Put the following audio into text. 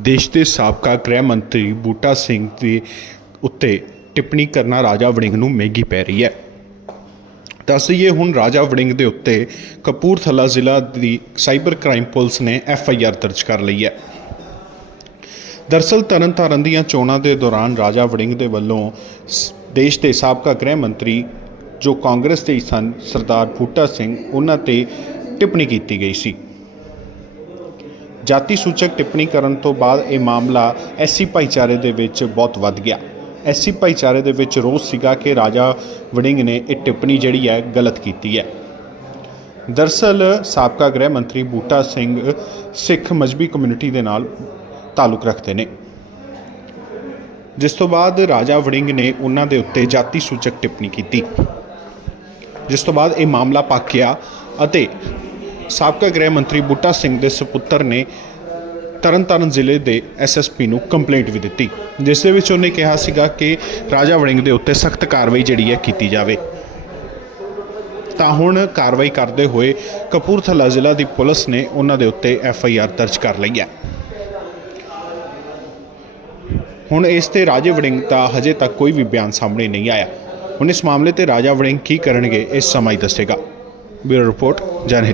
ਦੇਸ਼ ਦੇ ਸਾਬਕਾ ਗ੍ਰਹਿ ਮੰਤਰੀ ਬੂਟਾ ਸਿੰਘ ਦੇ ਉੱਤੇ ਟਿੱਪਣੀ ਕਰਨਾ ਰਾਜਾ ਵੜਿੰਗ ਨੂੰ ਮਹਿੰਗੀ ਪੈ ਰਹੀ ਹੈ। ਦੱਸ ਦਈਏ ਹੁਣ ਰਾਜਾ ਵੜਿੰਗ ਦੇ ਉੱਤੇ ਕਪੂਰਥਲਾ ਜ਼ਿਲ੍ਹਾ ਦੀ ਸਾਈਬਰ ਕ੍ਰਾਈਮ ਪੁਲਿਸ ਨੇ ਐਫ ਆਈ ਆਰ ਦਰਜ ਕਰ ਲਈ ਹੈ। ਦਰਸਲ ਤਰਨਤਾਰਨ ਦੀਆਂ ਚੋਣਾਂ ਦੇ ਦੌਰਾਨ ਰਾਜਾ ਵੜਿੰਗ ਦੇ ਵੱਲੋਂ ਸ- ਦੇਸ਼ ਦੇ ਸਾਬਕਾ ਗ੍ਰਹਿ ਮੰਤਰੀ ਜੋ ਕਾਂਗਰਸ ਦੇ ਹੀ ਸਨ, ਸਰਦਾਰ ਬੂਟਾ ਸਿੰਘ, ਉਹਨਾਂ ਤੇ ਟਿੱਪਣੀ ਕੀਤੀ ਗਈ ਸੀ। ਜਾਤੀ ਸੂਚਕ ਟਿੱਪਣੀ ਕਰਨ ਤੋਂ ਬਾਅਦ ਇਹ ਮਾਮਲਾ ਐਸਸੀ ਭਾਈਚਾਰੇ ਦੇ ਵਿੱਚ ਬਹੁਤ ਵੱਧ ਗਿਆ। ਐਸਸੀ ਭਾਈਚਾਰੇ ਦੇ ਵਿੱਚ ਰੋਸ ਸੀਗਾ ਕਿ ਰਾਜਾ ਵੜਿੰਗ ਨੇ ਇਹ ਟਿੱਪਣੀ ਜਿਹੜੀ ਹੈ ਗਲਤ ਕੀਤੀ ਹੈ। ਦਰਸਲ ਸਾਬਕਾ ਗ੍ਰਹਿ ਮੰਤਰੀ ਬੂਟਾ ਸਿੰਘ ਸਿੱਖ ਮਜਬੀ ਕਮਿਊਨਿਟੀ ਦੇ ਨਾਲ ਤਾਲੁਕ ਰੱਖਦੇ ਨੇ। ਜਿਸ ਤੋਂ ਬਾਅਦ ਰਾਜਾ ਵੜਿੰਗ ਨੇ ਉਹਨਾਂ ਦੇ ਉੱਤੇ ਜਾਤੀ ਸੂਚਕ ਟਿੱਪਣੀ ਕੀਤੀ। ਜਿਸ ਤੋਂ ਬਾਅਦ ਇਹ ਮਾਮਲਾ ਪੱਕ ਗਿਆ ਅਤੇ ਸਾਬਕਾ ਗ੍ਰਹਿ ਮੰਤਰੀ ਬੂਟਾ ਸਿੰਘ ਦੇ ਸੁਪੁੱਤਰ ਨੇ ਤਰਨਤਾਰਨ ਜ਼ਿਲ੍ਹੇ ਦੇ ਐਸਐਸਪੀ ਨੂੰ ਕੰਪਲੇਂਟ ਵੀ ਦਿੱਤੀ, ਜਿਸ ਦੇ ਵਿੱਚ ਉਹਨੇ ਕਿਹਾ ਸੀਗਾ ਕਿ ਰਾਜਾ ਵੜਿੰਗ ਦੇ ਉੱਤੇ ਸਖਤ ਕਾਰਵਾਈ ਜਿਹੜੀ ਹੈ ਕੀਤੀ ਜਾਵੇ। ਤਾਂ ਹੁਣ ਕਾਰਵਾਈ ਕਰਦੇ ਹੋਏ ਕਪੂਰਥਲਾ ਜ਼ਿਲ੍ਹਾ ਦੀ ਪੁਲਿਸ ਨੇ ਉਹਨਾਂ ਦੇ ਉੱਤੇ ਐਫ ਆਈ ਆਰ ਦਰਜ ਕਰ ਲਈ ਹੈ। ਹੁਣ ਇਸ ਤੇ ਰਾਜੇ ਵੜਿੰਗ ਦਾ ਹਜੇ ਤੱਕ ਕੋਈ ਵੀ ਬਿਆਨ ਸਾਹਮਣੇ ਨਹੀਂ ਆਇਆ। ਹੁਣ ਇਸ ਮਾਮਲੇ ਤੇ ਰਾਜਾ ਵੜਿੰਗ ਕੀ ਕਰਨਗੇ, ਇਸ ਸਮਾਂ ਹੀ ਦੱਸੇਗਾ। Bureau report ਜਨਹਿਤ